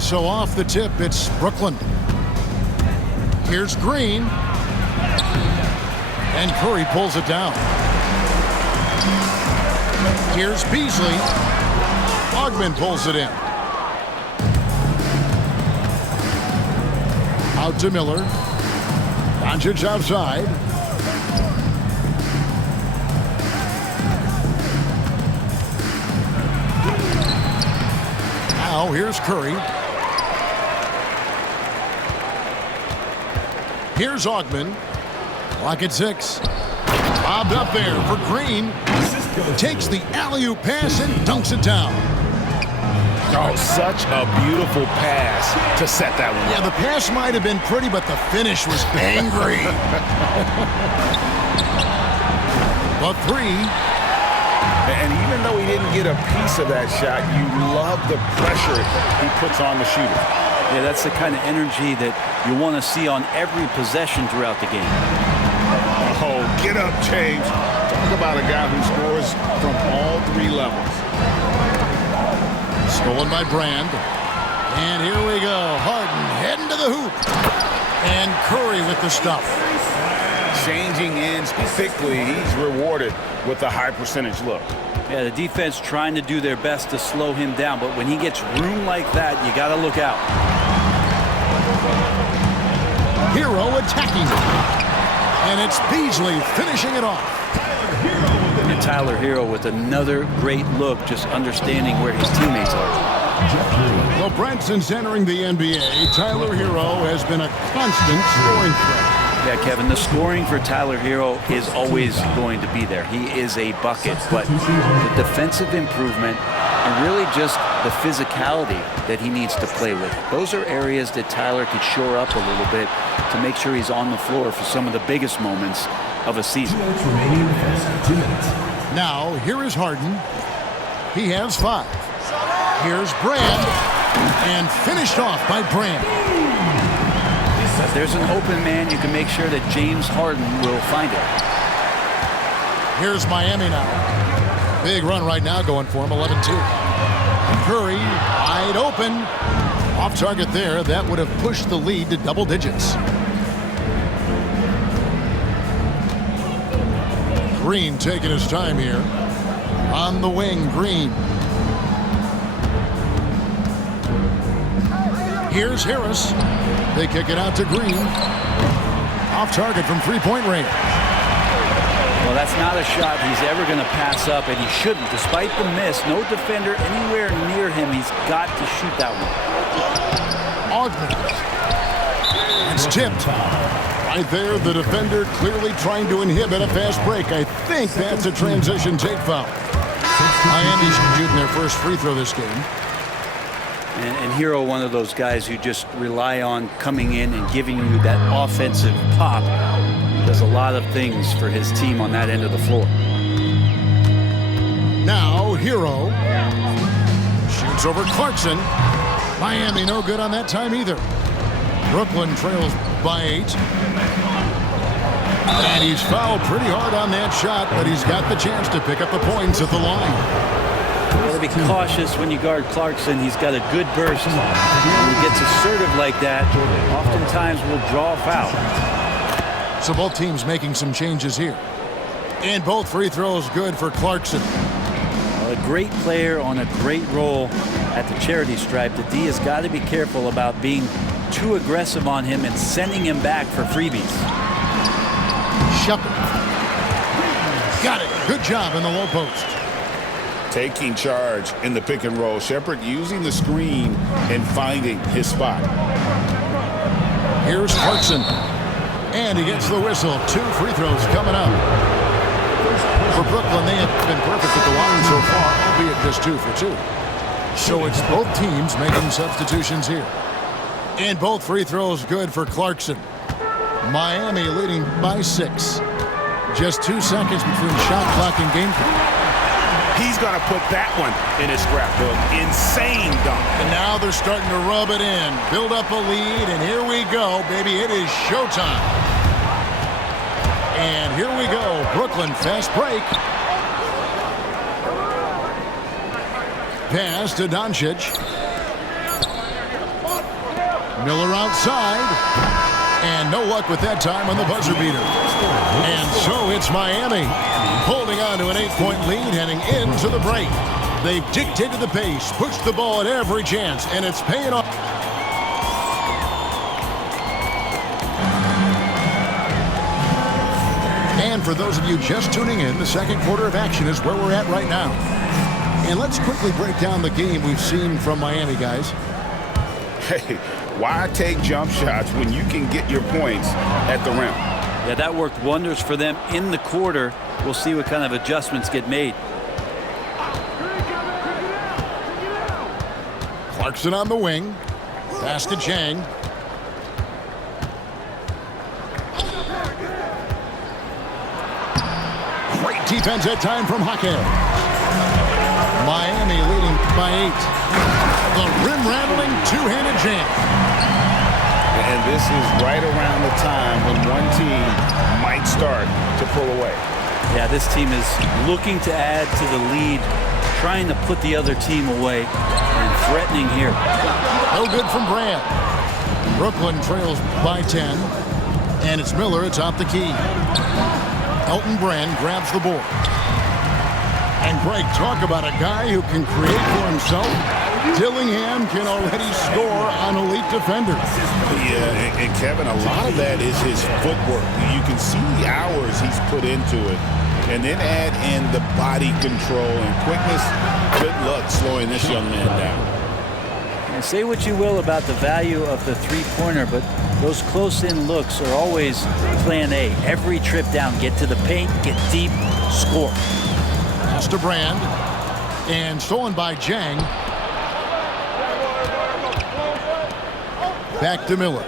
And so off the tip, it's Brooklyn. Here's Green. And Curry pulls it down. Here's Beasley. Ogman pulls it in. Out to Miller. Doncic outside. Now here's Curry. Here's Ogman. Clock at 6. Bobbed up there for Green. Takes the alley-oop pass and dunks it down. Oh, such a beautiful pass to set that one. Yeah, the pass might have been pretty, but the finish was angry. The 3. And even though he didn't get a piece of that shot, you love the pressure he puts on the shooter. Yeah, that's the kind of energy that you want to see on every possession throughout the game. Oh, get up, James. Talk about a guy who scores from all 3 levels. Stolen by Brand. And here we go. Harden heading to the hoop. And Curry with the stuff. Changing ends quickly. He's rewarded with a high percentage look. Yeah, the defense trying to do their best to slow him down, but when he gets room like that, you got to look out. Hero attacking. And it's Beasley finishing it off. And Tyler Hero with another great look, just understanding where his teammates are. Well, Brent, since entering the NBA, Tyler Hero has been a constant scoring threat. Yeah, Kevin, the scoring for Tyler Hero is always going to be there. He is a bucket, but the defensive improvement and really just the physicality that he needs to play with. Those are areas that Tyler could shore up a little bit to make sure he's on the floor for some of the biggest moments of a season. Now, here is Harden. He has 5. Here's Brand. And finished off by Brand. If there's an open man, you can make sure that James Harden will find it. Here's Miami now. Big run right now going for him, 11-2. Curry wide open. Off target there. That would have pushed the lead to double digits. Green taking his time here. On the wing, Green. Here's Harris. They kick it out to Green. Off target from three-point range. Well, that's not a shot he's ever going to pass up, and he shouldn't. Despite the miss, no defender anywhere near him. He's got to shoot that one. Ogman. It's tipped. Right there, the defender clearly trying to inhibit a fast break. I think that's a transition take foul. Miami's shooting their first free throw this game. And Hero, one of those guys who just rely on coming in and giving you that offensive pop. He does a lot of things for his team on that end of the floor. Now, Hero shoots over Clarkson. Miami no good on that time either. Brooklyn trails by 8. And he's fouled pretty hard on that shot, but he's got the chance to pick up the points at the line. You got to be cautious when you guard Clarkson. He's got a good burst. When he gets assertive like that, oftentimes will draw a foul. So both teams making some changes here. And both free throws good for Clarkson. Well, a great player on a great role at the charity stripe. The D has got to be careful about being too aggressive on him and sending him back for freebies. Shepard. Got it. Good job in the low post. Taking charge in the pick and roll. Shepard using the screen and finding his spot. Here's Clarkson. And he gets the whistle. 2 free throws coming up. For Brooklyn, they have been perfect at the line so far, albeit just 2 for 2. So it's both teams making substitutions here. And both free throws good for Clarkson. Miami leading by 6. Just 2 seconds between shot clock and game clock. He's going to put that one in his scrapbook. Insane dunk. And now they're starting to rub it in. Build up a lead, and here we go, baby. It is showtime. And here we go. Brooklyn fast break. Pass to Doncic. Miller outside. And no luck with that time on the buzzer beater. And so it's Miami holding on to an 8-point lead heading into the break. They've dictated the pace, pushed the ball at every chance, and it's paying off. And for those of you just tuning in, the second quarter of action is where we're at right now. And let's quickly break down the game we've seen from Miami, guys. Hey, why take jump shots when you can get your points at the rim? Yeah, that worked wonders for them in the quarter. We'll see what kind of adjustments get made. Clarkson on the wing. Pass to Chang. Great defense at time from Hakeem. Miami leading by 8. The rim-rattling two-handed jam. And this is right around the time when one team might start to pull away. Yeah, this team is looking to add to the lead, trying to put the other team away, and threatening here. No good from Brand. Brooklyn trails by 10. And it's Miller atop the key. Elton Brand grabs the board. And Greg, talk about a guy who can create for himself. Dillingham can already score on elite defenders. Yeah, and Kevin, a lot of that is his footwork. You can see the hours he's put into it. And then add in the body control and quickness. Good luck slowing this young man down. And say what you will about the value of the three-pointer, but those close-in looks are always plan A. Every trip down, get to the paint, get deep, score. Pass to Brand. And stolen by Jang. Back to Miller.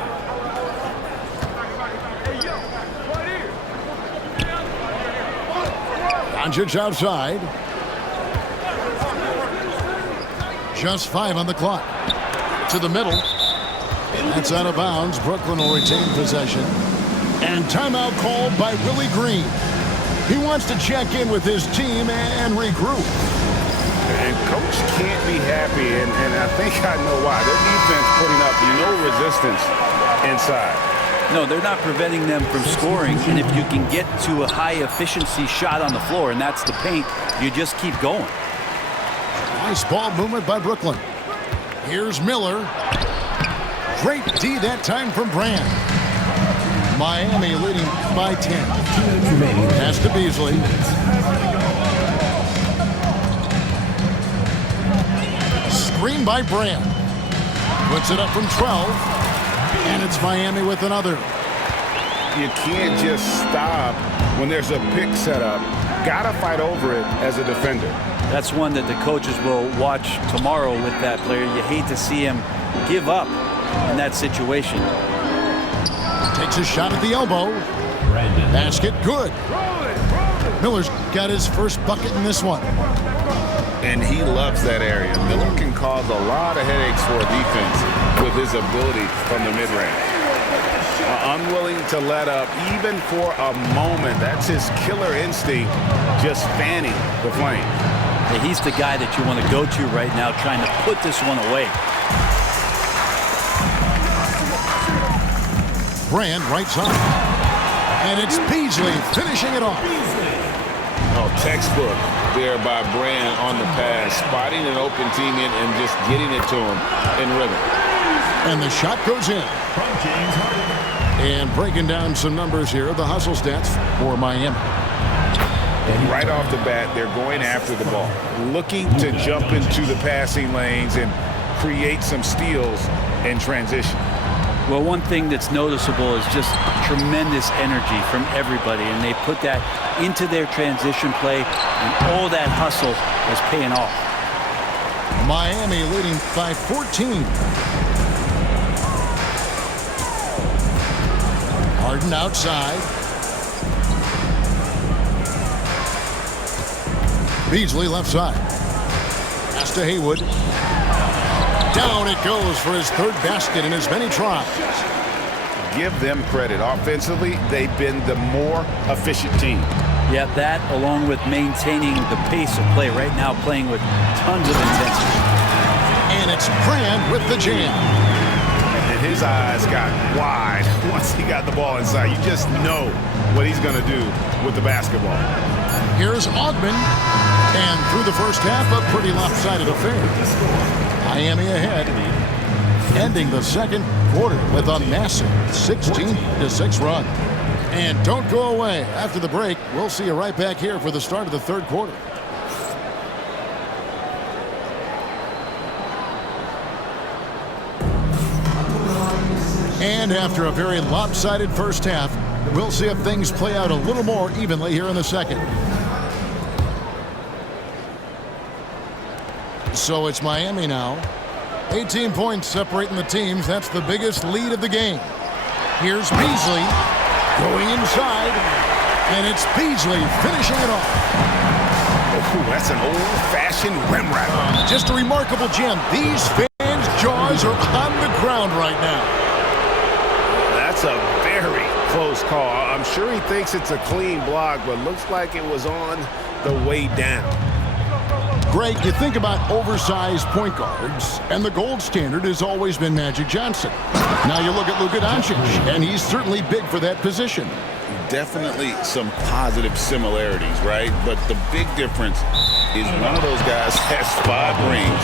Doncic outside. Just 5 on the clock. To the middle. That's out of bounds. Brooklyn will retain possession. And timeout called by Willie Green. He wants to check in with his team and regroup. And coach can't be happy, and I think I know why. Their defense putting up no resistance inside. No, they're not preventing them from scoring, and if you can get to a high-efficiency shot on the floor, and that's the paint, you just keep going. Nice ball movement by Brooklyn. Here's Miller. Great D that time from Brand. Miami leading by 10. Pass to Beasley. Screen by Brand. Puts it up from 12. And it's Miami with another. You can't just stop when there's a pick set up. Gotta fight over it as a defender. That's one that the coaches will watch tomorrow with that player. You hate to see him give up in that situation. Takes a shot at the elbow. Basket good. Miller's got his first bucket in this one. And he loves that area. Miller can cause a lot of headaches for a defense with his ability from the mid-range. Unwilling to let up even for a moment. That's his killer instinct, just fanning the flame. Yeah, he's the guy that you want to go to right now, trying to put this one away. Brand right side. And it's Beasley finishing it off. Oh, textbook there by Brand on the pass, spotting an open teammate and just getting it to him in rhythm. And the shot goes in. And breaking down some numbers here, the hustle stats for Miami. Right off the bat, they're going after the ball, looking to jump into the passing lanes and create some steals in transition. Well, one thing that's noticeable is just tremendous energy from everybody, and they put that into their transition play, and all that hustle is paying off. Miami leading by 14. Harden outside. Beasley left side. Pass to Haywood. Down it goes for his third basket in as many tries. Give them credit. Offensively, they've been the more efficient team. Yeah, that along with maintaining the pace of play right now, playing with tons of intensity. And it's Brand with the jam. his eyes got wide once he got the ball inside. You just know what he's going to do with the basketball. Here's Augmon. And through the first half, a pretty lopsided affair. Miami ahead. Ending the second quarter with a massive 16-6 run. And don't go away. After the break, we'll see you right back here for the start of the third quarter. And after a very lopsided first half, we'll see if things play out a little more evenly here in the second. So it's Miami now. 18 points separating the teams. That's the biggest lead of the game. Here's Beasley going inside, and it's Beasley finishing it off. Oh, that's an old-fashioned rim wrap. Just a remarkable gem. These fans' jaws are on the ground right now. That's a very close call. I'm sure he thinks it's a clean block, but looks like it was on the way down. Greg, you think about oversized point guards, and the gold standard has always been Magic Johnson. Now you look at Luka Doncic, and he's certainly big for that position. Definitely some positive similarities, right? But the big difference is one of those guys has 5 rings,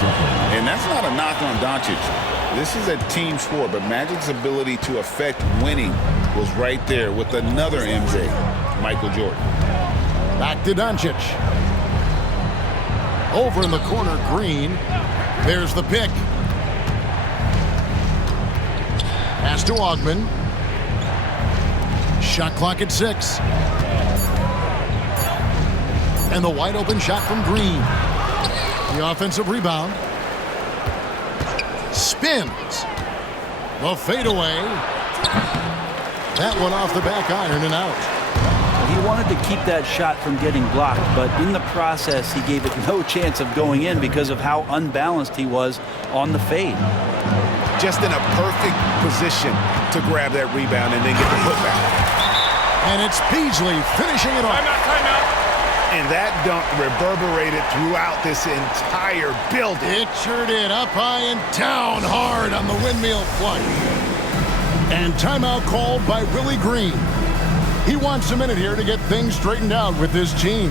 and that's not a knock on Doncic. This is a team sport, but Magic's ability to affect winning was right there with another MJ, Michael Jordan. Back to Doncic. Over in the corner, Green. There's the pick. Pass to Augmon. Shot clock at 6. And the wide open shot from Green. The offensive rebound. Spins. The fadeaway. That one off the back iron and out. He wanted to keep that shot from getting blocked, but in the process, he gave it no chance of going in because of how unbalanced he was on the fade. Just in a perfect position to grab that rebound and then get the putback. And it's Beasley finishing it off. Timeout. And that dunk reverberated throughout this entire building. It sure did. Up high and down hard on the windmill flush. And timeout called by Willie Green. He wants a minute here to get things straightened out with his team.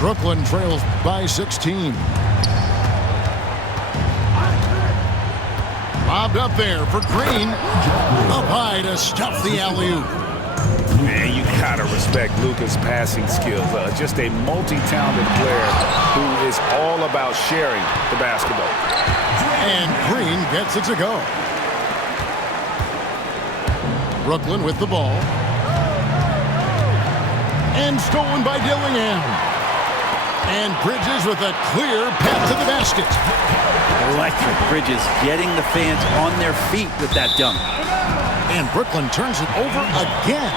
Brooklyn trails by 16. Lobbed up there for Green. Up high to stuff the alley-oop. Man, you gotta respect Luka's passing skills. Just a multi-talented player who is all about sharing the basketball. And Green gets it to go. Brooklyn with the ball. And stolen by Dillingham. And Bridges with a clear path to the basket. Electric. Bridges getting the fans on their feet with that dunk. And Brooklyn turns it over again.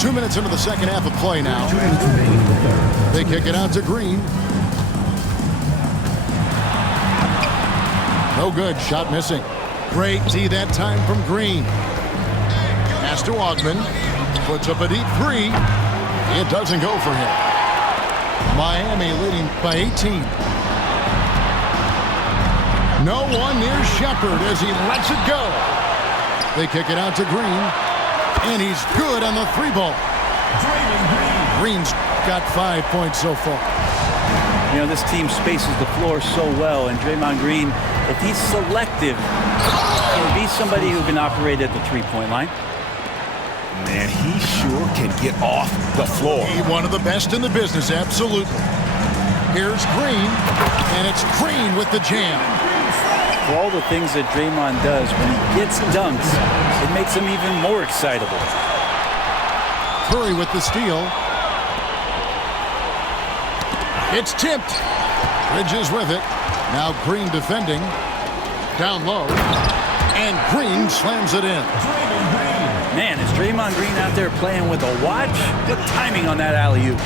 Two minutes into the second half of play now. They kick it out to Green. No good. Shot missing. Great D that time from Green. Pass to Augmon. Puts up a deep 3. It doesn't go for him. Miami leading by 18. No one near Shepherd as he lets it go. They kick it out to Green. And he's good on the 3-ball. Green's got 5 points so far. You know, this team spaces the floor so well, and Draymond Green, if he's selective, can be somebody who can operate at the 3-point line. Man, he sure can get off the floor. He's one of the best in the business, absolutely. Here's Green, and it's Green with the jam. For all the things that Draymond does, when he gets dunks, it makes him even more excitable. Curry with the steal. It's tipped. Bridges with it. Now Green defending. Down low. And Green slams it in. Man, is Draymond Green out there playing with a watch? Good timing on that alley-oop.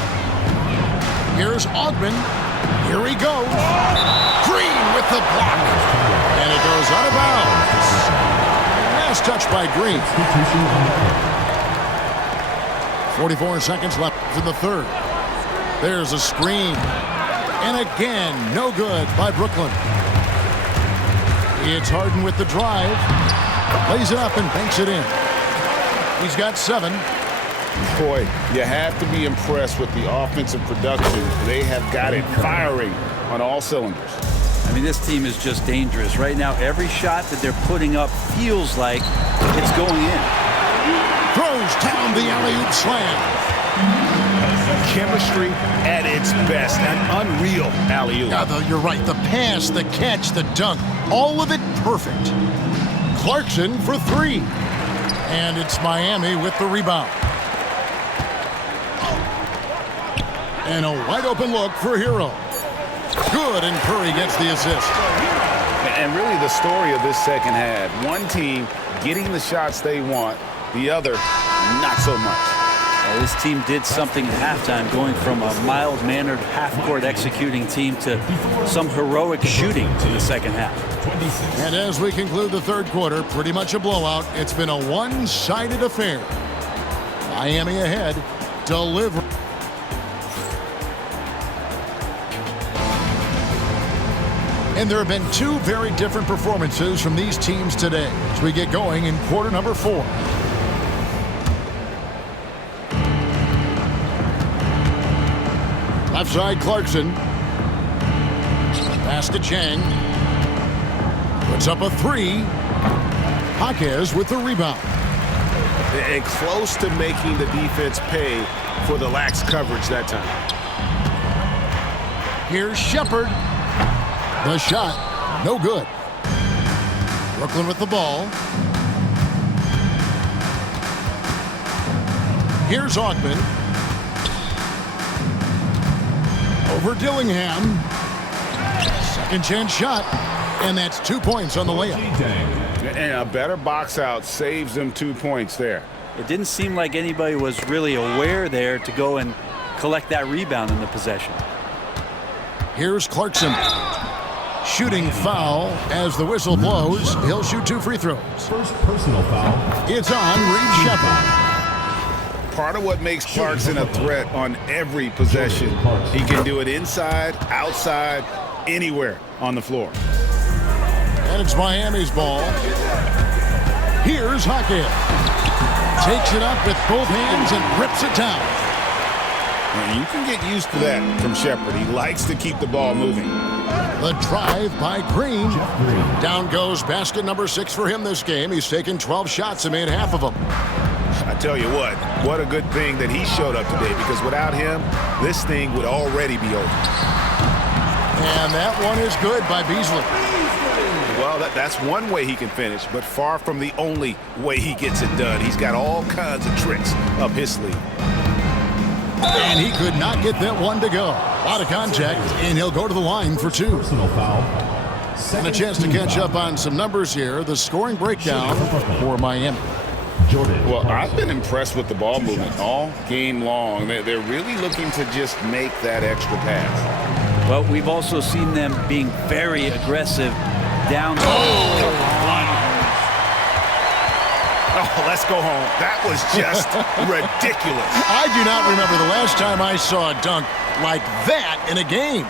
Here's Augman. Here he goes. Green with the block. And it goes out of bounds. Last touch by Green. 44 seconds left for the third. There's a screen. And again, no good by Brooklyn. It's Harden with the drive. Lays it up and banks it in. He's got 7. Boy, you have to be impressed with the offensive production. They have got it firing on all cylinders. I mean, this team is just dangerous. Right now, every shot that they're putting up feels like it's going in. Throws down the alley-oop slam. Chemistry at its best. An unreal alley-oop. Yeah, though, you're right. The pass, the catch, the dunk, all of it perfect. Clarkson for 3. And it's Miami with the rebound. And a wide-open look for Hero. Good, and Curry gets the assist. And really the story of this second half, one team getting the shots they want, the other not so much. This team did something at halftime, going from a mild-mannered half-court executing team to some heroic shooting in the second half. And as we conclude the third quarter, pretty much a blowout. It's been a one-sided affair. Miami ahead, deliver. And there have been 2 very different performances from these teams today as we get going in quarter number 4. Left side, Clarkson. Pass to Chang. Puts up a 3. Jaquez with the rebound. And close to making the defense pay for the lax coverage that time. Here's Shepard. The shot, no good. Brooklyn with the ball. Here's Augman. Over Dillingham. Second chance shot. And that's 2 points on the layup. And a better box out saves them 2 points there. It didn't seem like anybody was really aware there to go and collect that rebound in the possession. Here's Clarkson. Shooting foul as the whistle blows. He'll shoot 2 free throws. First personal foul. It's on Reed Shepard. Part of what makes Clarkson a threat on every possession. He can do it inside, outside, anywhere on the floor. And it's Miami's ball. Here's Jaquez. Takes it up with both hands and rips it down. And you can get used to that from Shepard. He likes to keep the ball moving. The drive by Green. Down goes basket number 6 for him this game. He's taken 12 shots and made half of them. I tell you what a good thing that he showed up today, because without him, this thing would already be over. And that one is good by Beasley. Well, that's one way he can finish, but far from the only way he gets it done. He's got all kinds of tricks up his sleeve. And he could not get that one to go. Out of contact, and he'll go to the line for 2. Personal foul. And a chance to catch up on some numbers here. The scoring breakdown for Miami. Well, I've been impressed with the ball movement all game long. They're really looking to just make that extra pass. Well, we've also seen them being very aggressive down. Oh, let's go home. That was just ridiculous. I do not remember the last time I saw a dunk like that in a game.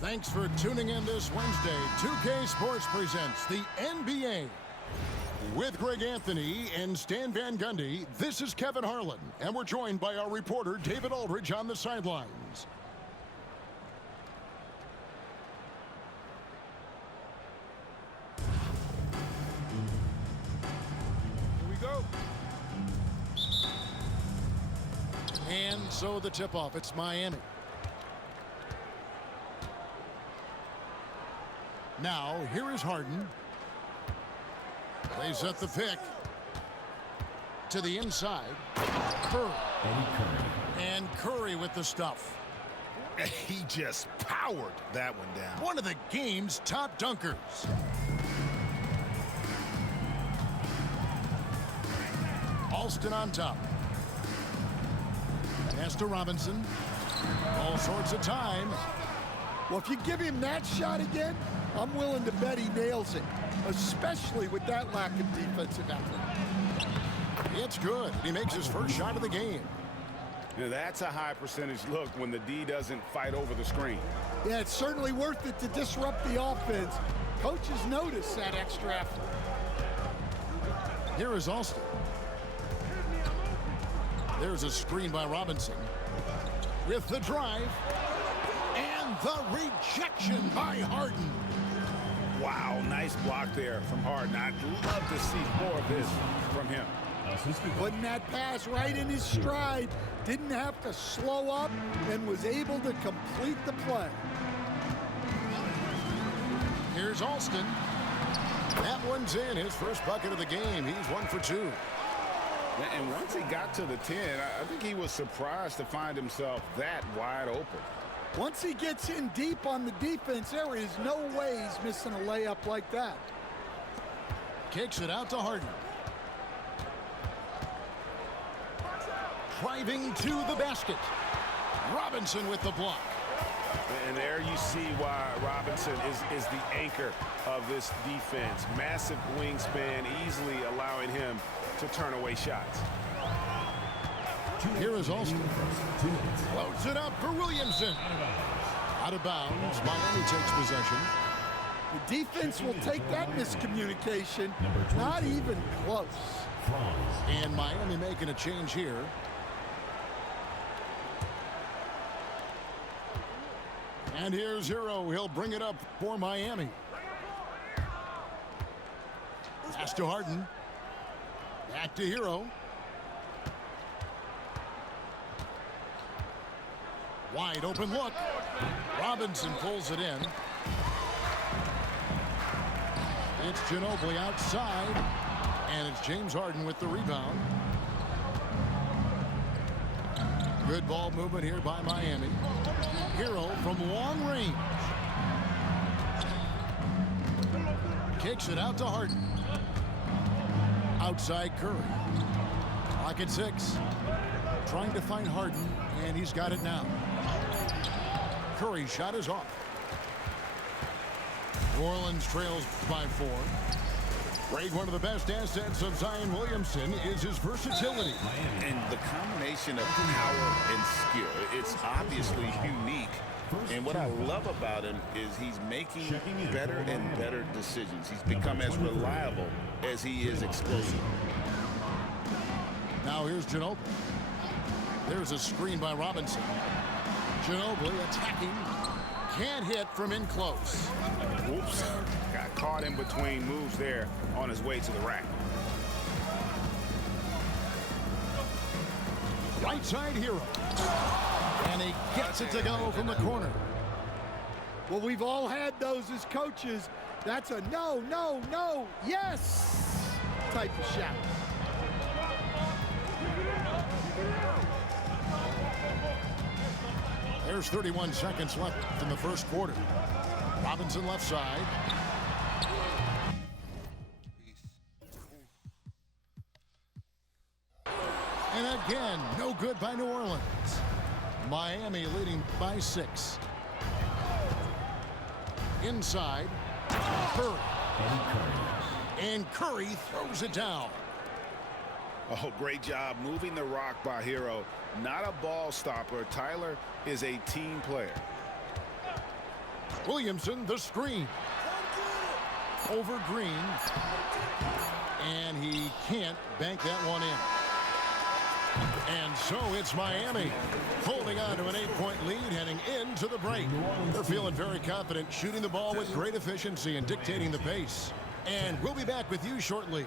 Thanks for tuning in this Wednesday. 2K Sports presents the NBA. With Greg Anthony and Stan Van Gundy, this is Kevin Harlan, and we're joined by our reporter David Aldridge on the sidelines. Here we go. And so the tip-off, it's Miami. Now, here is Harden. They set the pick to the inside. Curry. And Curry with the stuff. He just powered that one down. One of the game's top dunkers. Alston on top. Pass to Robinson. All sorts of time. Well, if you give him that shot again, I'm willing to bet he nails it, especially with that lack of defensive effort. It's good. He makes his first shot of the game. Now, that's a high percentage look when the D doesn't fight over the screen. Yeah, it's certainly worth it to disrupt the offense. Coaches notice that extra effort. Here is Alston. There's a screen by Robinson. With the drive. And the rejection by Harden. Wow, nice block there from Harden. I'd love to see more of this from him. Putting that pass right in his stride. Didn't have to slow up and was able to complete the play. Here's Alston. That one's in. His first bucket of the game. He's 1 for 2. And once he got to the 10, I think he was surprised to find himself that wide open. Once he gets in deep on the defense, there is no way he's missing a layup like that. Kicks it out to Harden. Driving to the basket. Robinson with the block. And there you see why Robinson is the anchor of this defense. Massive wingspan, easily allowing him to turn away shots. Here is Alston. Loads it up for Williamson. Out of bounds. Miami takes possession. The defense will take that miscommunication. Not even close. And Miami making a change here. And here's Hero. He'll bring it up for Miami. Pass to Harden. Back to Hero. Wide open look. Robinson pulls it in. It's Ginobili outside. And it's James Harden with the rebound. Good ball movement here by Miami. Hero from long range. Kicks it out to Harden. Outside Curry. Clock at 6. Trying to find Harden, and he's got it now. Curry's shot is off. New Orleans trails by 4. Greg, one of the best assets of Zion Williamson is his versatility. And the combination of power and skill, it's obviously unique. And what I love about him is he's making better and better decisions. He's become as reliable as he is explosive. Now here's Ginobili. There's a screen by Robinson. Ginobili attacking. Can't hit from in close. Oops. Got caught in between moves there on his way to the rack. Right side Hero. And he gets it to go from the corner. Well, we've all had those as coaches. That's a no, no, no, yes type of shot. There's 31 seconds left in the first quarter. Robinson left side. And again, no good by New Orleans. Miami leading by 6. Inside, Curry. And Curry throws it down. Oh, great job moving the rock by Hero. Not a ball stopper. Tyler is a team player. Williamson, the screen. Over Green. And he can't bank that one in. And so it's Miami holding on to an 8-point lead heading into the break. They're feeling very confident, shooting the ball with great efficiency and dictating the pace. And we'll be back with you shortly.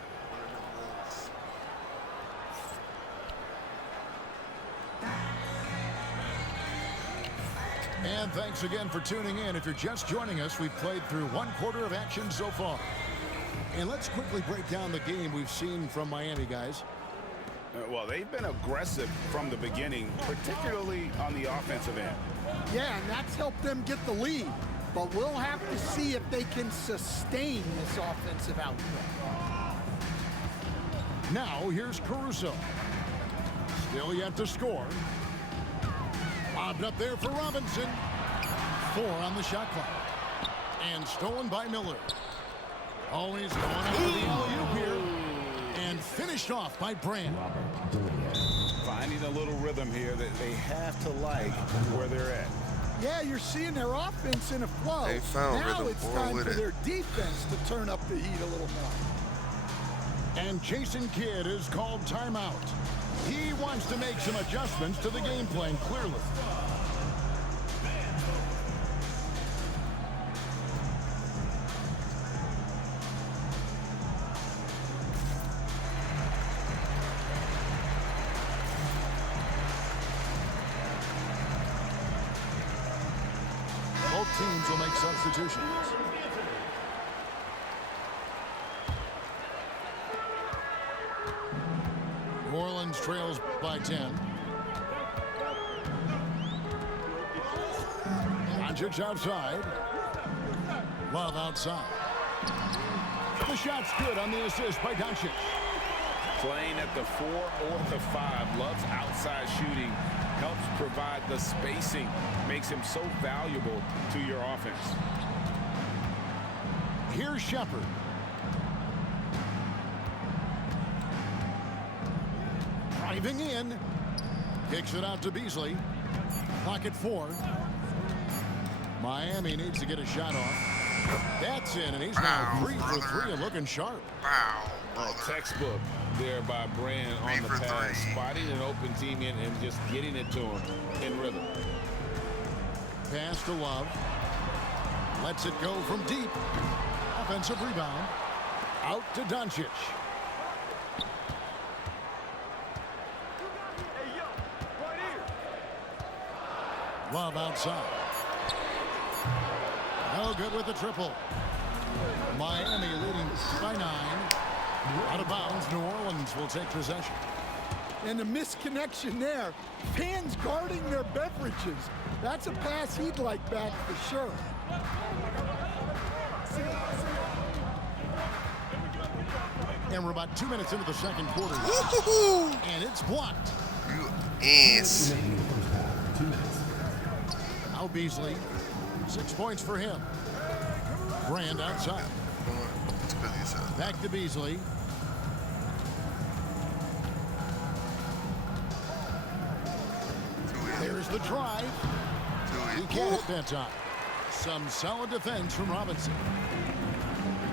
And thanks again for tuning in. If you're just joining us, we've played through one quarter of action so far. And let's quickly break down the game we've seen from Miami, guys. Well, they've been aggressive from the beginning, particularly on the offensive end. Yeah, and that's helped them get the lead. But we'll have to see if they can sustain this offensive output. Now, here's Caruso. Still yet to score. Lobbed up there for Robinson. 4 on the shot clock. And stolen by Miller. Always going after the alley-oop here. And finished off by Brand. Finding a little rhythm here that they have to like where they're at. Yeah, you're seeing their offense in a flow. They found now rhythm, it's boy, time with for it. their defense to turn up the heat a little more. And Jason Kidd is called timeout. He wants to make some adjustments to the game plan, clearly. Both teams will make substitutions. New Orleans trails by 10. Doncic outside. Love outside. The shot's good on the assist by Doncic. Playing at the 4 or the 5, loves outside shooting, helps provide the spacing, makes him so valuable to your offense. Here's Shepard. Driving in. Kicks it out to Beasley. Clock at 4. Miami needs to get a shot off. That's in, and he's now 3 for 3 and looking sharp. Wow. Oh, textbook there by Brand on the for pass, 3. spotting an open teammate and just getting it to him in rhythm. Pass to Love. Lets it go from deep. Offensive rebound. Out to Doncic. Love outside. No good with the triple. Miami leading by 9. Out of bounds, New Orleans will take possession. And the misconnection there. Fans guarding their beverages. That's a pass he'd like back for sure. And we're about 2 minutes into the second quarter. Woo-hoo-hoo. And it's blocked. You ass. Now Beasley. 6 points for him. Brand outside. It's because he said. Back to Beasley. There's the drive. He can't hit that time. Some solid defense from Robinson.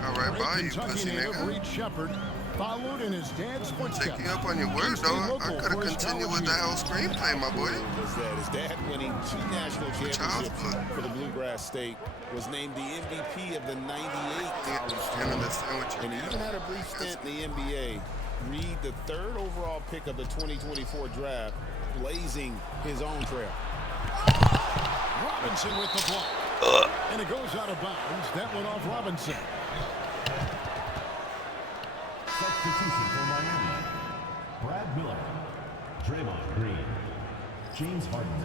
All right, Great bye, you Kentucky pussy native nigga. Reed Shepard followed in his dad's footsteps. Taking you up on your word, He's though. stayed I local could for have his continued college with the years. whole screenplay, my boy. Was that his dad winning 2 national Child's championships play. for the Bluegrass State, was named the MVP of the '98 Can't college understand what you and he even had a brief stint in the NBA. Reed, the 3rd overall pick of the 2024 draft, blazing his own trail. Robinson with the block. And it goes out of bounds. That went off Robinson. Substitution for Miami. Brad Miller, Draymond Green, James Harden,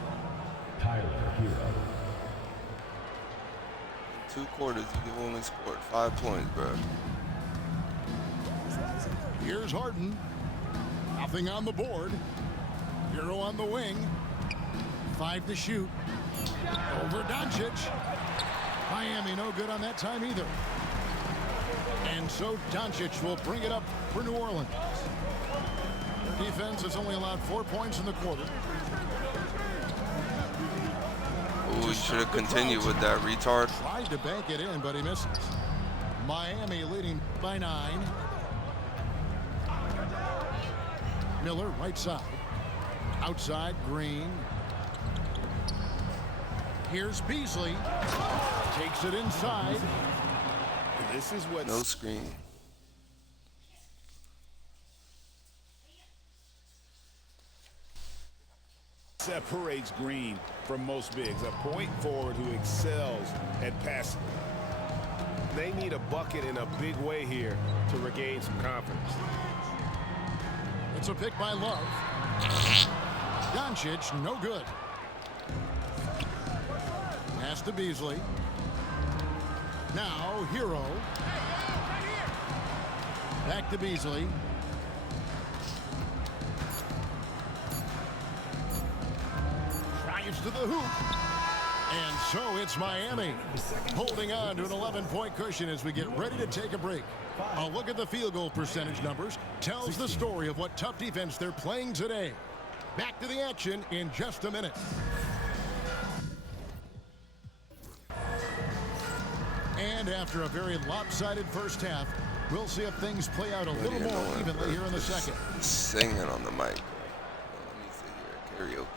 Tyler Hero. 2 quarters, you only scored 5 points, bro. Here's Harden. Nothing on the board. Hero on the wing. 5 to shoot. Over Doncic. Miami no good on that time either. And so Doncic will bring it up for New Orleans. Their defense has only allowed 4 points in the quarter. Ooh, you should have continued with that, retard. Tried to bank it in, but he misses. Miami leading by 9. Miller, right side. Outside, Green. Here's Beasley. Takes it inside. This is what No screen. separates Green from most bigs. A point forward who excels at passing. They need a bucket in a big way here to regain some confidence. It's a pick by Love. Doncic, no good. Pass to Beasley. Now, Hero. Back to Beasley. Drives to the hoop. And so it's Miami holding on to an 11-point cushion as we get ready to take a break. A look at the field goal percentage numbers tells the story of what tough defense they're playing today. Back to the action in just a minute. And after a very lopsided first half, we'll see if things play out a little more evenly here in the second. Singing on the mic. Let me see here. Karaoke.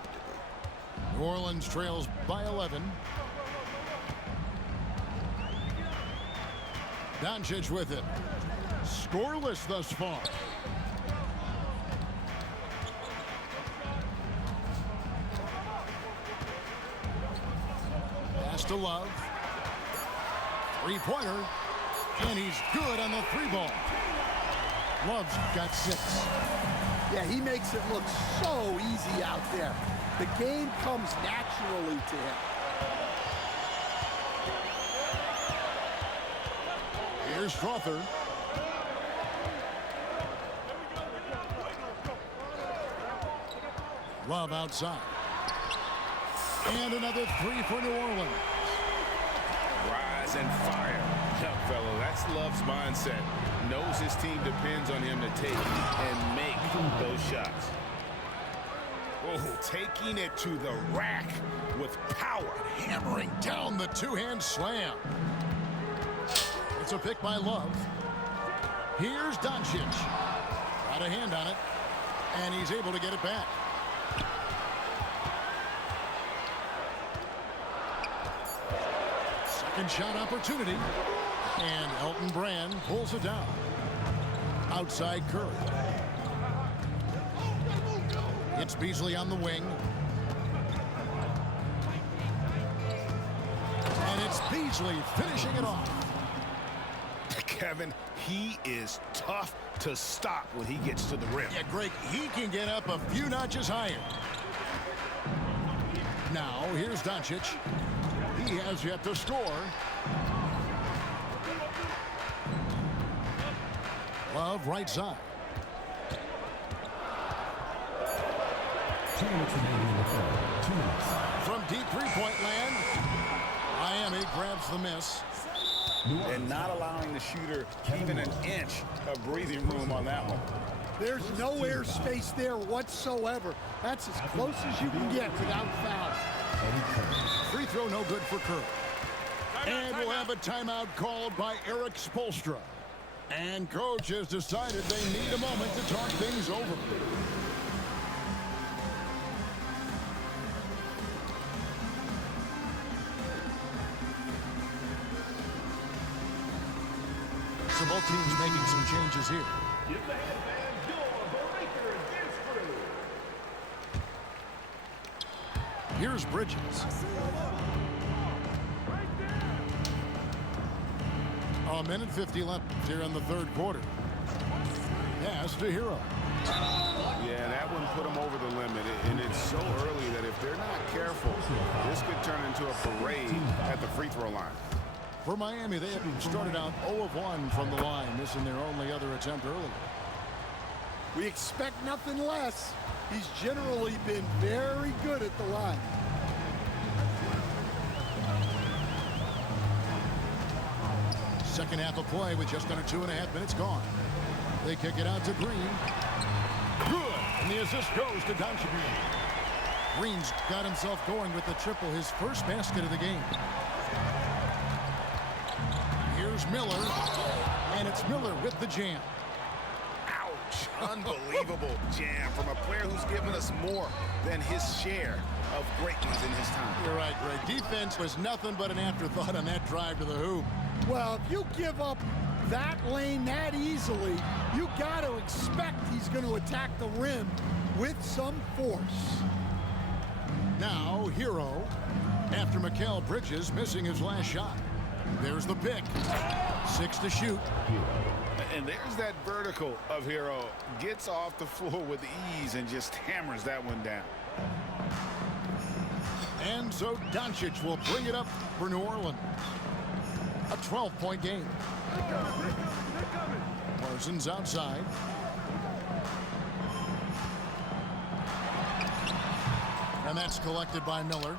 New Orleans trails by 11. Doncic with it. Scoreless thus far. Pass to Love. Three-pointer. And he's good on the 3-ball. Love's got 6. Yeah, he makes it look so easy out there. The game comes naturally to him. Here's Strother. Love outside. And another 3 for New Orleans. Rise and fire. Young fellow, that's Love's mindset. Knows his team depends on him to take and make those shots. Oh, taking it to the rack with power. Hammering down the two-hand slam. It's a pick by Love. Here's Doncic. Got a hand on it. And he's able to get it back. Second shot opportunity. And Elton Brand pulls it down. Outside Curry. It's Beasley on the wing. And it's Beasley finishing it off. Kevin, he is tough to stop when he gets to the rim. Yeah, Greg, he can get up a few notches higher. Now, here's Doncic. He has yet to score. Love right side. 2 minutes remaining in the third. 2 minutes. From deep three-point land, Miami grabs the miss. And not allowing the shooter even an inch of breathing room on that one. There's no air space there whatsoever. That's as close as you can get without foul. Free throw no good for Curry. And we'll have a timeout called by Eric Spoelstra. And coach has decided they need a moment to talk things over. So both teams making some changes here. Here's Bridges. A minute 50 left here in the third quarter. Pass to Hero. Yeah, that one put them over the limit, and it's so early that if they're not careful, this could turn into a parade at the free throw line. For Miami, they have started out 0 of 1 from the line, missing their only other attempt early. We expect nothing less. He's generally been very good at the line. Second half of play with just under 2.5 minutes gone. They kick it out to Green. Good. And the assist goes to Doncic. Green's got himself going with the triple, his first basket of the game. Here's Miller, and it's Miller with the jam. Ouch. Unbelievable jam from a player who's given us more than his share of great ones in his time. You're right, Greg. Defense was nothing but an afterthought on that drive to the hoop. Well, if you give up that lane that easily, you got to expect he's going to attack the rim with some force. Now, Hero, after Mikal Bridges missing his last shot. There's the pick. 6 to shoot. And there's that vertical of Hero. Gets off the floor with ease and just hammers that one down. And so Doncic will bring it up for New Orleans. A 12-point game. Parsons outside. And that's collected by Miller.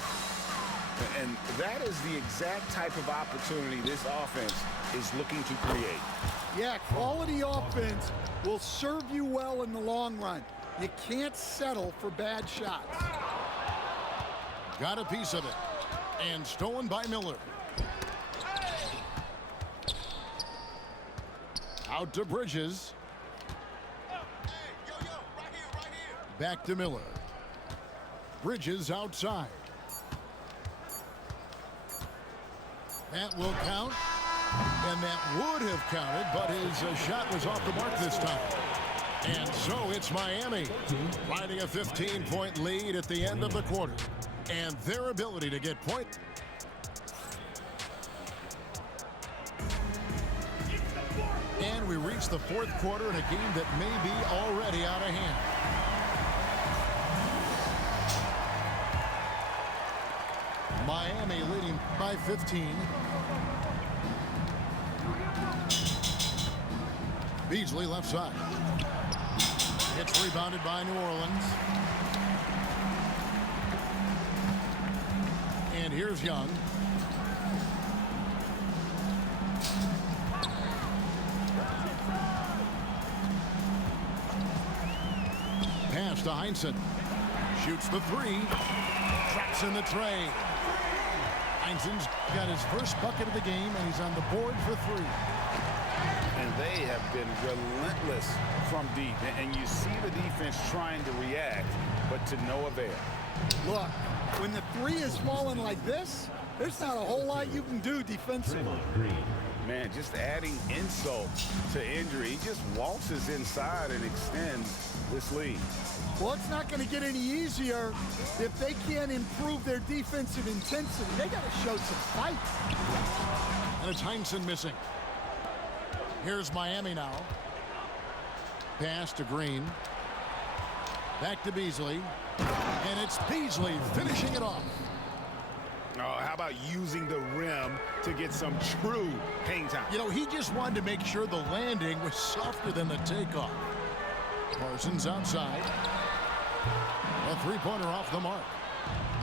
And that is the exact type of opportunity this offense is looking to create. Yeah, quality offense will serve you well in the long run. You can't settle for bad shots. Got a piece of it. And stolen by Miller. Out to Bridges. Back to Miller. Bridges outside. That will count. And that would have counted, but his shot was off the mark this time. And so it's Miami riding a 15-point lead at the end of the quarter. And their ability to get points. And we reach the fourth quarter in a game that may be already out of hand. Miami leading by 15. Beasley left side. It's rebounded by New Orleans. And here's Young. Pass to Heinsohn. Shoots the three. Traps in the tray. Heinsohn's got his first bucket of the game, and he's on the board for three. And they have been relentless from deep. And you see the defense trying to react, but to no avail. Look, when the three is falling like this, there's not a whole lot you can do defensively. Man, just adding insult to injury. He just waltzes inside and extends this lead. Well, it's not going to get any easier if they can't improve their defensive intensity. They got to show some fight. And it's Heinsohn missing. Here's Miami now. Pass to Green. Back to Beasley. And it's Beasley finishing it off. Oh, how about using the rim to get some true hang time? You know, he just wanted to make sure the landing was softer than the takeoff. Parsons outside. A three-pointer off the mark.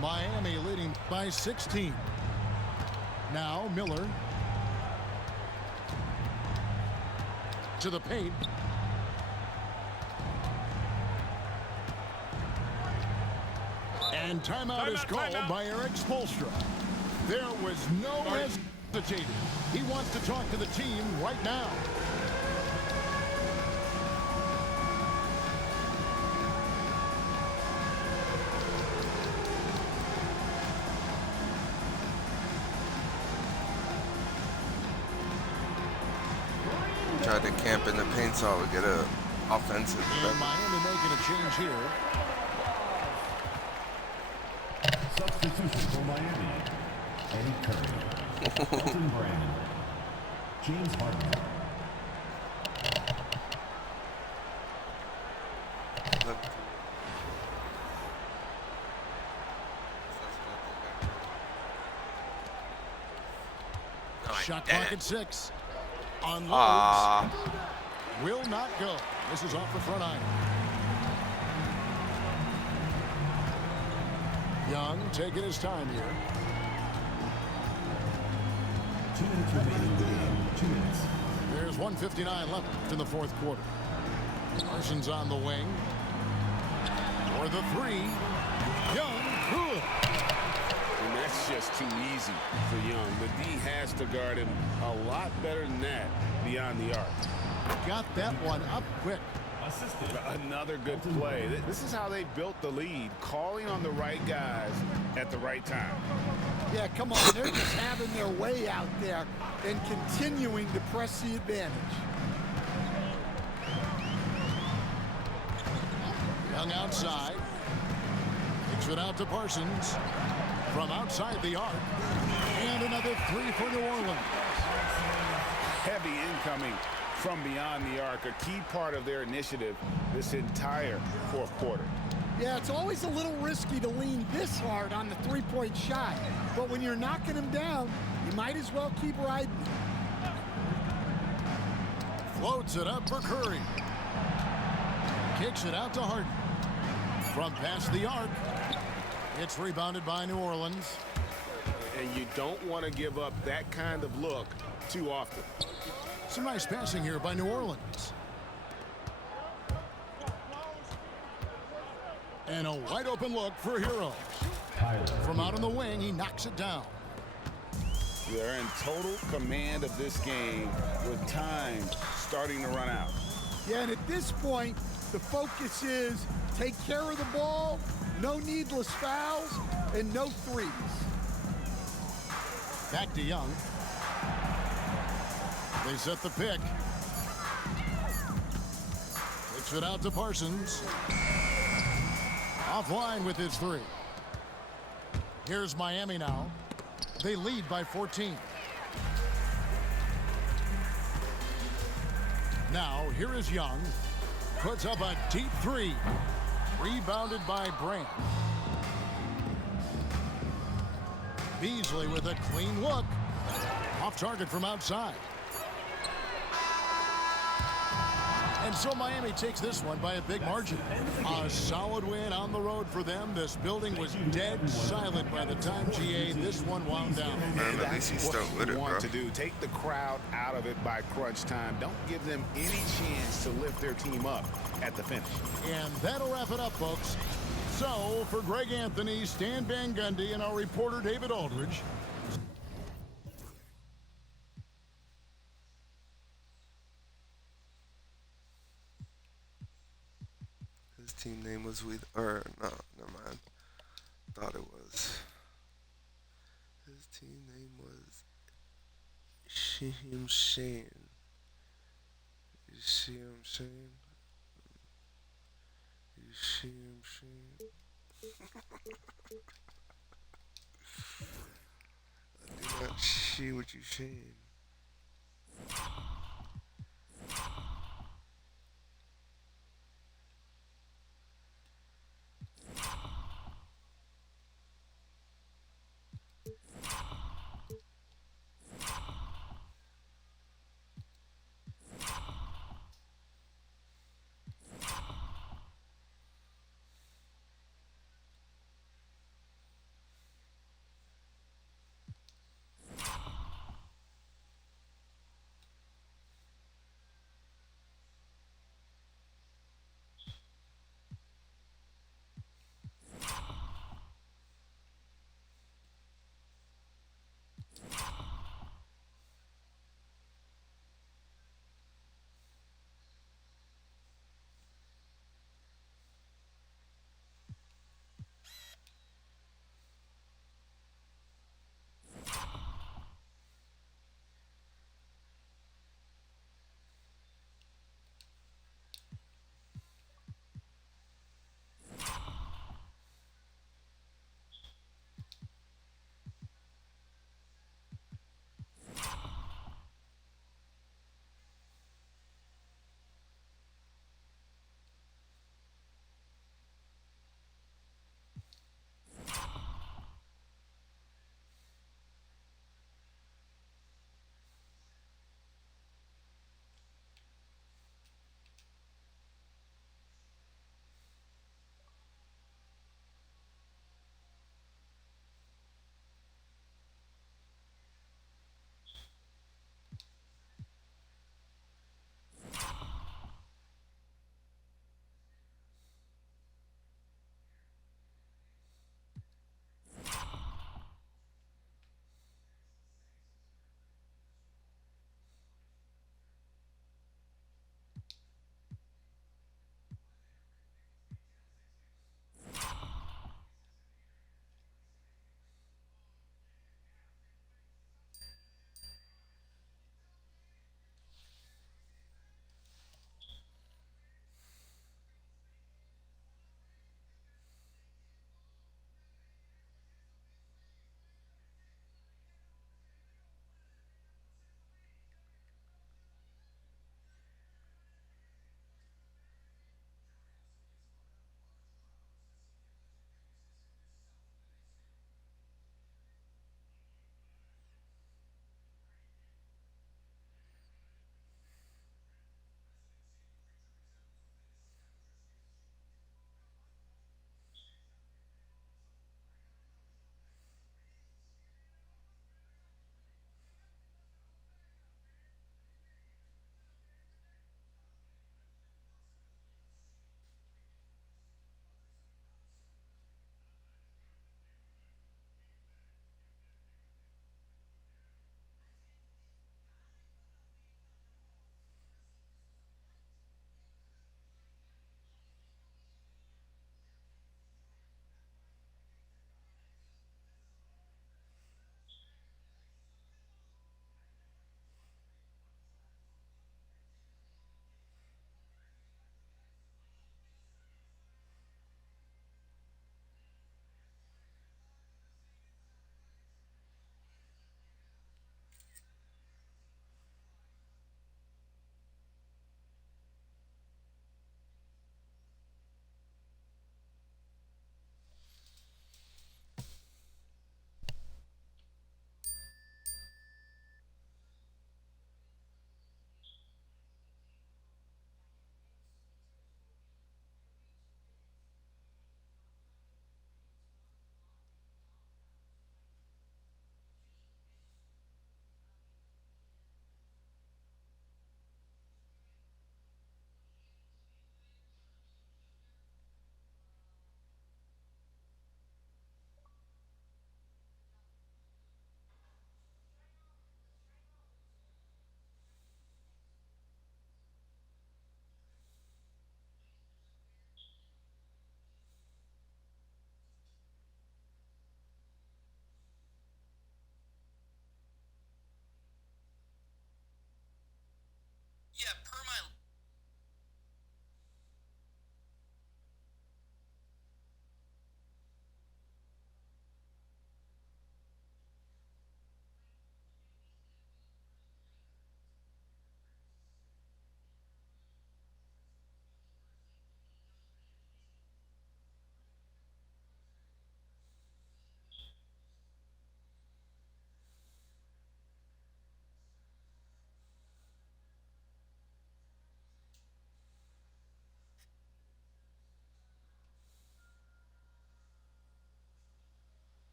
Miami leading by 16. Now Miller. To the paint. And timeout is called by Eric Spoelstra. There was no hesitating. He wants to talk to the team right now. Tried to camp in the paint so I would get a offensive. And Miami making a change here. Substitution for Miami. Eddie Curry. Elton Brand. James Harden. Shot clock at 6. Unloads. Will not go. This is off the front iron. Young taking his time here. 2 minutes remaining in the game. 2 minutes. There's 1:59 left in the fourth quarter. Parsons on the wing. For the three. Young Good. And that's just too easy for Young. The D has to guard him a lot better than that beyond the arc. Got that one up quick. Assisted. Another good play. This is how they built the lead, calling on the right guys at the right time. Yeah, come on. They're just having their way out there and continuing to press the advantage. Young outside. Kicks it out to Parsons. From outside the arc. And another three for New Orleans. Heavy incoming from beyond the arc, a key part of their initiative this entire fourth quarter. Yeah, it's always a little risky to lean this hard on the three-point shot. But when you're knocking them down, you might as well keep riding. Floats it up for Curry. Kicks it out to Harden. From past the arc. It's rebounded by New Orleans. And you don't want to give up that kind of look too often. Some nice passing here by New Orleans. And a wide open look for Hero. From out on the wing, he knocks it down. They're in total command of this game with time starting to run out. Yeah, and at this point, the focus is take care of the ball, no needless fouls, and no threes. Back to Young. They set the pick. Kicks it out to Parsons. Offline with his three. Here's Miami now. They lead by 14. Now, here is Young. Puts up a deep three. Rebounded by Brand. Beasley with a clean look. Off target from outside. And so Miami takes this one by a big margin. A solid win on the road for them. This building was dead silent by the time GA this one wound down. Man, at least he stuck What with you it, want bro. to do, take the crowd out of it by crunch time. Don't give them any chance to lift their team up at the finish. And that'll wrap it up, folks. So, for Greg Anthony, Stan Van Gundy, and our reporter David Aldridge, His team name was no, never mind. Thought it was. His team name was Shim Shane. You see what I'm saying? You see what I'm saying? I do not see what you're saying.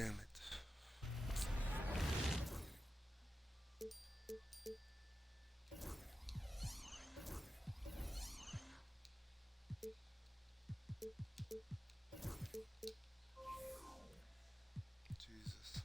Damn it. Jesus.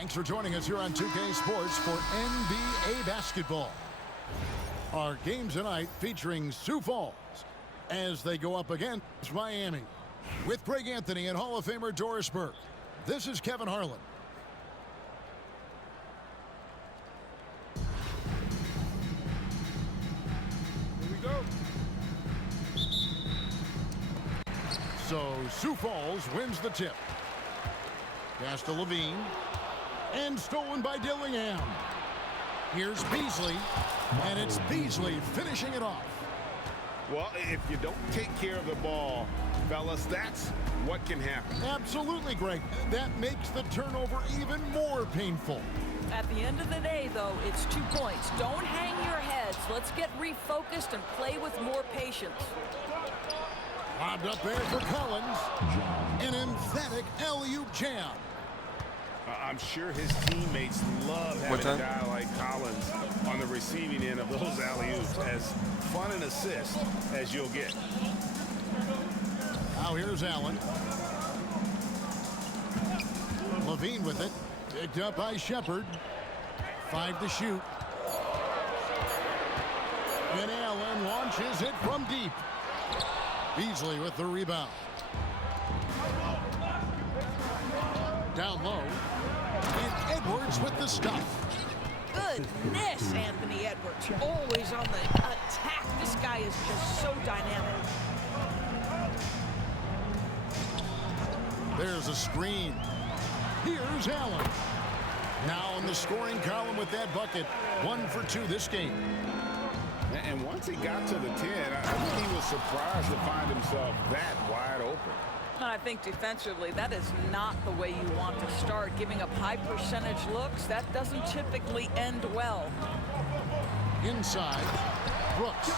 Thanks for joining us here on 2K Sports for NBA basketball. Our game tonight featuring Sioux Falls as they go up against Miami. With Greg Anthony and Hall of Famer Doris Burke, this is Kevin Harlan. Here we go. So Sioux Falls wins the tip. Pass to Levine. And stolen by Dillingham. Here's Beasley. And it's Beasley finishing it off. Well, if you don't take care of the ball, fellas, that's what can happen. Absolutely, Greg. That makes the turnover even more painful. At the end of the day, though, it's 2 points. Don't hang your heads. Let's get refocused and play with more patience. Lobbed up there for Collins. An emphatic alley-oop jam. I'm sure his teammates love having a guy like Collins on the receiving end of those alley-oops. As fun an assist as you'll get. Now here's Allen. Levine with it. Picked up by Shepard. 5 to shoot. And Allen launches it from deep. Beasley with the rebound. Down low. And Edwards with the stuff. Goodness, Anthony Edwards. Always on the attack. This guy is just so dynamic. There's a screen. Here's Allen. Now in the scoring column with that bucket. 1 for 2 this game. And once he got to the 10, I think he was surprised to find himself that wide open. I think defensively, that is not the way you want to start. Giving up high percentage looks, that doesn't typically end well. Inside, Brooks.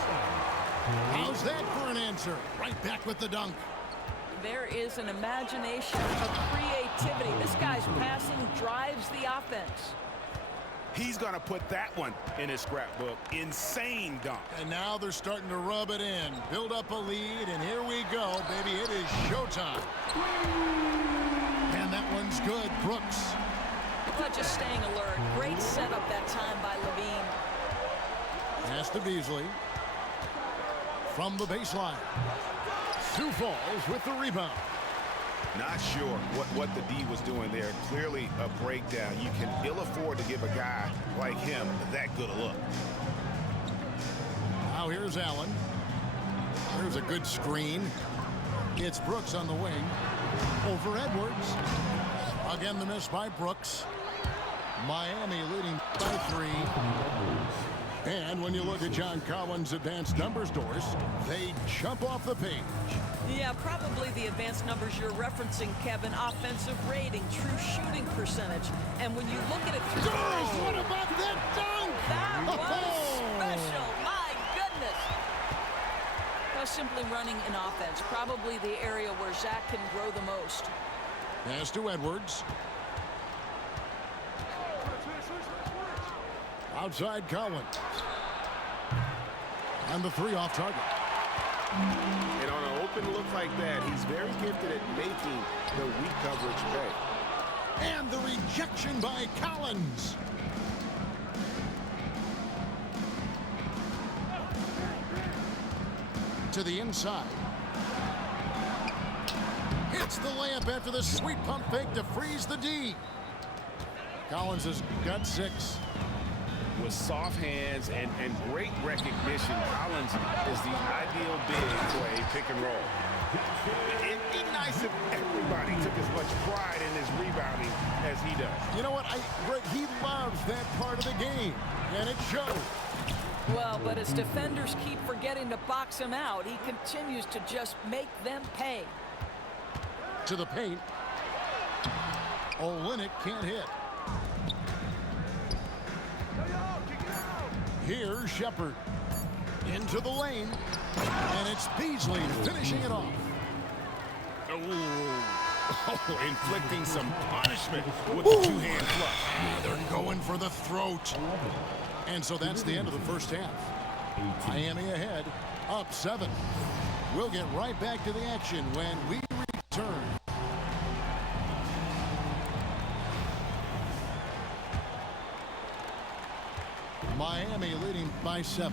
How's that for an answer? Right back with the dunk. There is an imagination of creativity. This guy's passing drives the offense. He's going to put that one in his scrapbook. Insane dunk. And now they're starting to rub it in. Build up a lead, and here we go, baby. It is showtime. And that one's good. Brooks. But just staying alert. Great setup that time by Levine. Pass to Beasley. From the baseline. Sioux Falls with the rebound. Not sure what the D was doing there. Clearly a breakdown. You can ill afford to give a guy like him that good a look. Now here's Allen. There's a good screen. It's Brooks on the wing. Over Edwards. Again the miss by Brooks. Miami leading by 3. And when you look at John Collins' advanced numbers, Doris, they jump off the page. Yeah, probably the advanced numbers you're referencing, Kevin. Offensive rating, true shooting percentage. And when you look at it through Doris, what about that dunk? that was special. My goodness. Well, simply running an offense. Probably the area where Zach can grow the most. Pass to Edwards. Outside Collins. And the 3 off target. And on an open look like that, he's very gifted at making the weak coverage pay. And the rejection by Collins. To the inside. Hits the layup after the sweet pump fake to freeze the D. Collins has got 6. With soft hands and great recognition, Collins is the ideal big for a pick and roll. It'd be nice if everybody took as much pride in his rebounding as he does. You know what? Greg, he loves that part of the game, and it shows. Well, but as defenders keep forgetting to box him out, he continues to just make them pay. To the paint. Olynyk can't hit. Here's Shepard. Into the lane. And it's Beasley finishing it off. Oh, inflicting some punishment with the two-hand flush. They're going for the throat. And so that's the end of the first half. Miami ahead, up 7. We'll get right back to the action when we return. Miami leading by 7.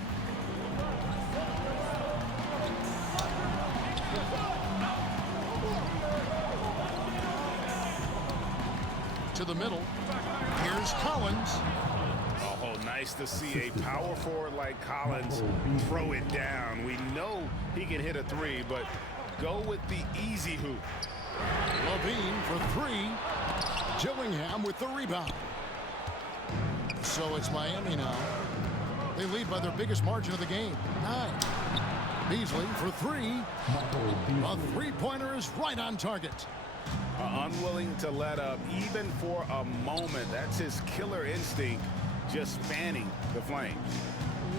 To the middle. Here's Collins. Oh, nice to see a power forward like Collins throw it down. We know he can hit a 3, but go with the easy hoop. Levine for 3. Dillingham with the rebound. So it's Miami now. They lead by their biggest margin of the game, 9. Beasley for 3. A three-pointer is right on target. Unwilling to let up even for a moment. That's his killer instinct, just fanning the flames.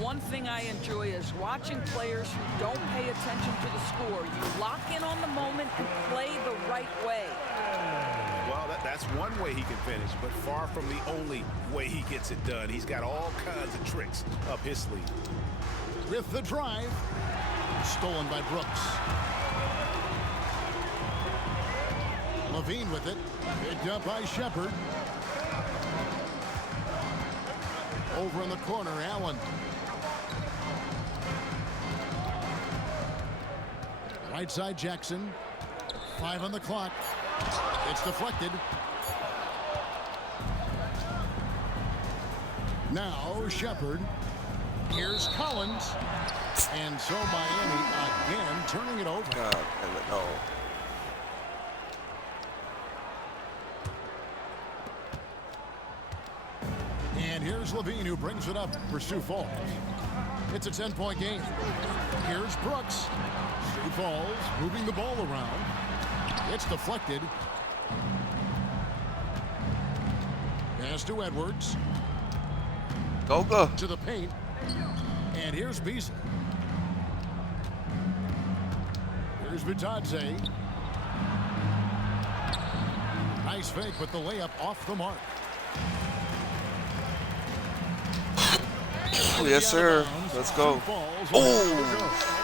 One thing I enjoy is watching players who don't pay attention to the score. You lock in on the moment and play the right way. Well, that's one way he can finish, but far from the only way he gets it done. He's got all kinds of tricks up his sleeve. With the drive, stolen by Brooks. Levine with it, picked up by Shepard. Over in the corner, Allen. Right side, Jackson. 5 on the clock. It's deflected. Now Shepard. Here's Collins. And so Miami again turning it over. God damn it, no. And here's Levine, who brings it up for Sioux Falls. It's a 10-point game. Here's Brooks. Sioux Falls moving the ball around. It's deflected. Pass to Edwards. Go. To the paint. And here's Beasley. Here's Bitadze. Nice fake, but the layup off the mark. Yes, sir. Let's go. Oh!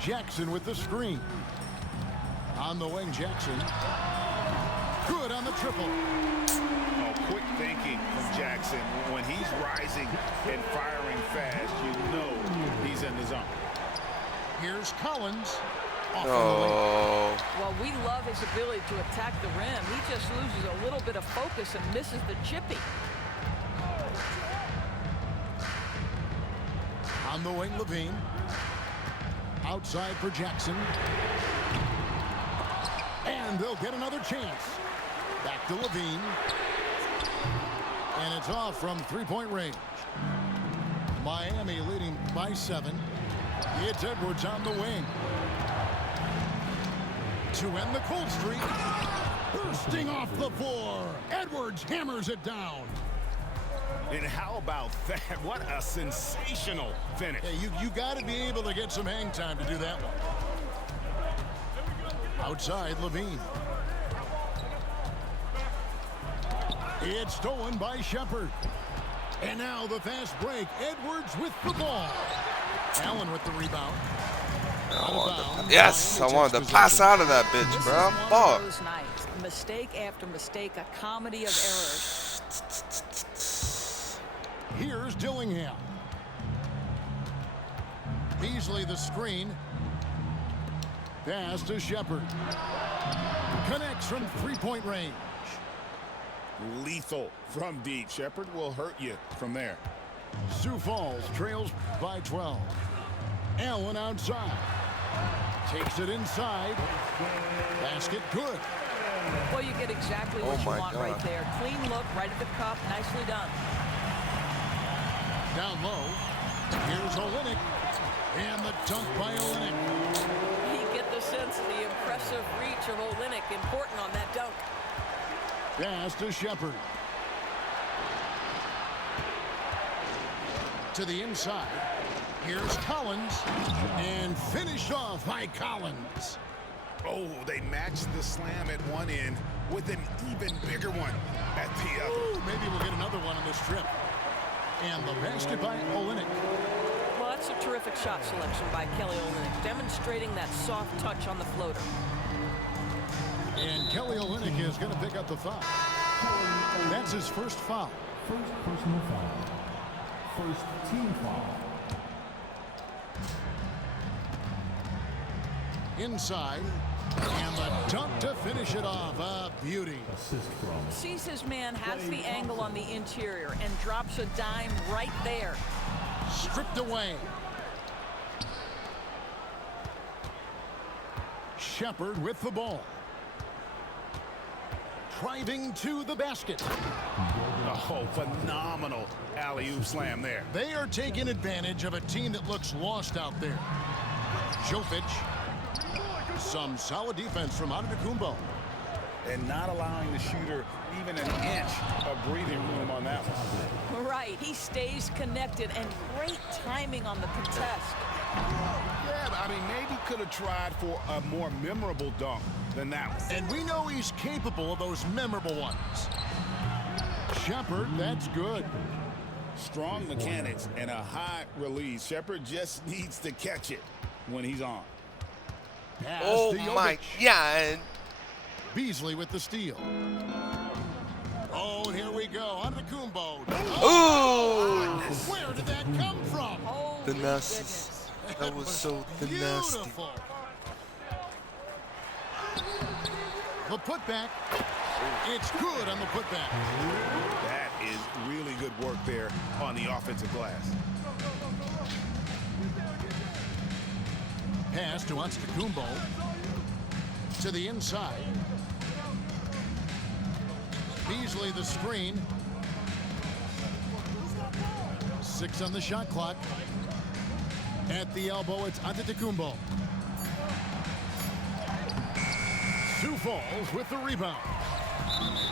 Jackson with the screen. On the wing, Jackson. Good on the triple. Oh, quick thinking from Jackson. When he's rising and firing fast, you know he's in the zone. Here's Collins. Off on the Oh. Well, we love his ability to attack the rim. He just loses a little bit of focus and misses the chippy. On the wing, Levine. Outside for Jackson. And they'll get another chance. Back to Levine. And it's off from three-point range. Miami leading by 7. It's Edwards on the wing. To end the cold streak. Bursting off the floor. Edwards hammers it down. And how about that? What a sensational finish. Hey, you got to be able to get some hang time to do that one. Outside, Levine. It's stolen by Shepard. And now the fast break. Edwards with the ball. Allen with the rebound. Yes, I wanted to pass out of that bitch, bro. One Fuck. of those nights. Mistake after mistake, a comedy of errors. Here's Dillingham. Beasley the screen. Pass to Shepard. Connects from three-point range. Lethal from deep. Shepard will hurt you from there. Sioux Falls trails by 12. Allen outside. Takes it inside. Basket good. Well, you get exactly what Oh you my want God. right there. Clean look, right at the cup. Nicely done. Down low. Here's Olynyk. And the dunk by Olynyk. You get the sense of the impressive reach of Olynyk. Important on that dunk. Pass to Shepard. To the inside. Here's Collins. And finished off by Collins. Oh, they matched the slam at one end with an even bigger one at the other. Ooh, maybe we'll get another one on this trip. And the basket by Olynyk. Well, that's a terrific shot selection by Kelly Olynyk, demonstrating that soft touch on the floater. And Kelly Olynyk is going to pick up the foul. That's his first foul. First personal foul. First team foul. Inside. And the dunk to finish it off. A beauty. Assist from Sees his man, has the angle on the interior, and drops a dime right there. Stripped away. Shepard with the ball. Driving to the basket. Oh, phenomenal alley-oop slam there. They are taking advantage of a team that looks lost out there. Jovic. Some solid defense from Antetokounmpo. And not allowing the shooter even an inch of breathing room on that one. Right, he stays connected, and great timing on the contest. Yeah, I mean, maybe could have tried for a more memorable dunk than that one. And we know he's capable of those memorable ones. Shepard, that's good. Strong mechanics and a high release. Shepard just needs to catch it when he's on. Pass Oh to my Jovic. God. Beasley with the steal. Oh, here we go. Antetokounmpo. Ooh. Where did that come from? Holy The nasty. goodness. That was so the nasty. Beautiful. The putback. It's good on the putback. That is really good work there on the offensive glass. Pass to Antetokounmpo. To the inside. Beasley the screen. 6 on the shot clock. At the elbow, it's Antetokounmpo. Sioux Falls with the rebound.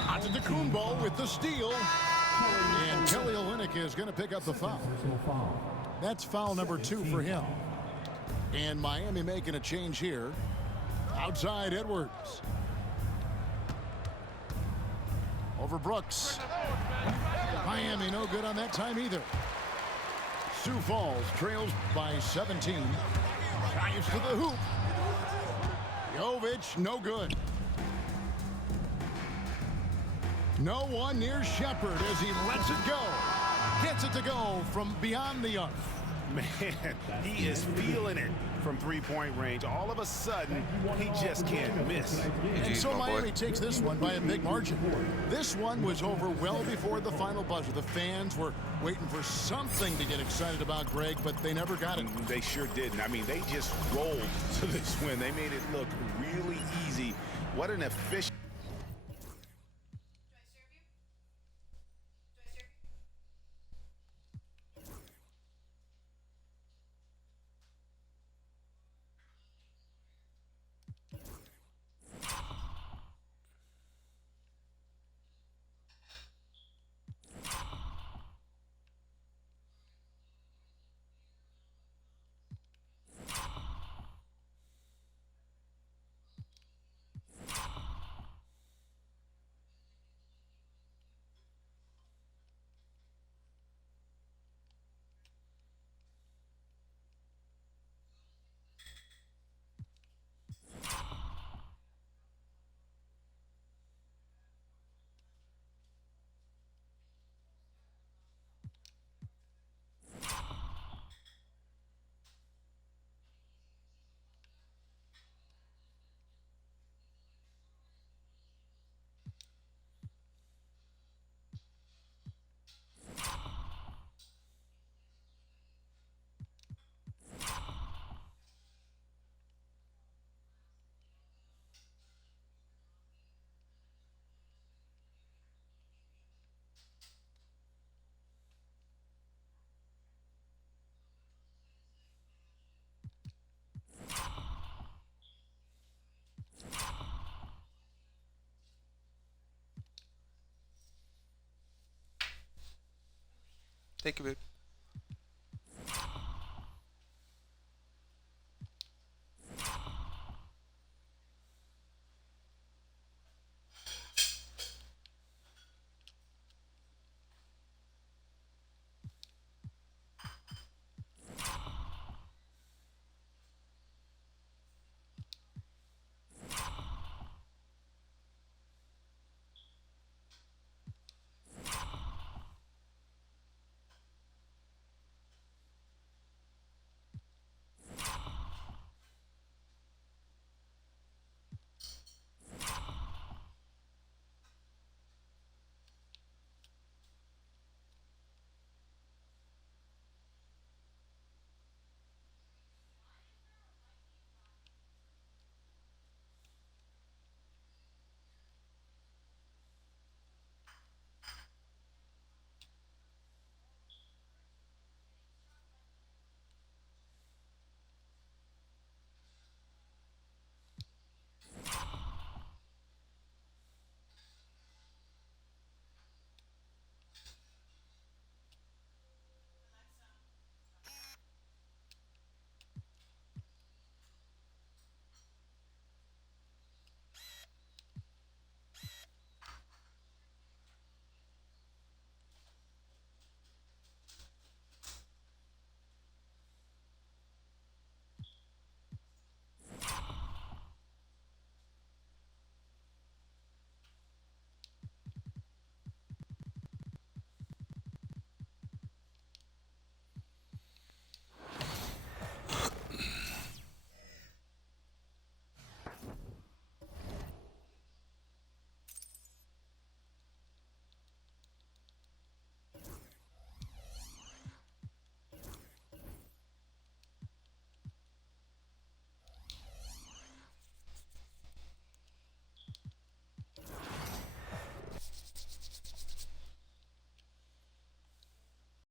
Antetokounmpo with the steal. And Kelly Olynyk is going to pick up the foul. personal foul. That's foul number 2 for him. And Miami making a change here. Outside Edwards. Over Brooks. Miami no good on that time either. Sioux Falls trails by 17. Drives to the hoop. Jovic, no good. No one near Shepard as he lets it go. Gets it to go from beyond the arc. Man, he is feeling it from three-point range. All of a sudden, he just can't miss. And Jeez, so my boy. Miami takes this one by a big margin. This one was over well before the final buzzer. The fans were waiting for something to get excited about, Greg, but they never got it. They sure didn't. I mean, they just rolled to this win. They made it look really easy. What an efficient. Thank you, babe.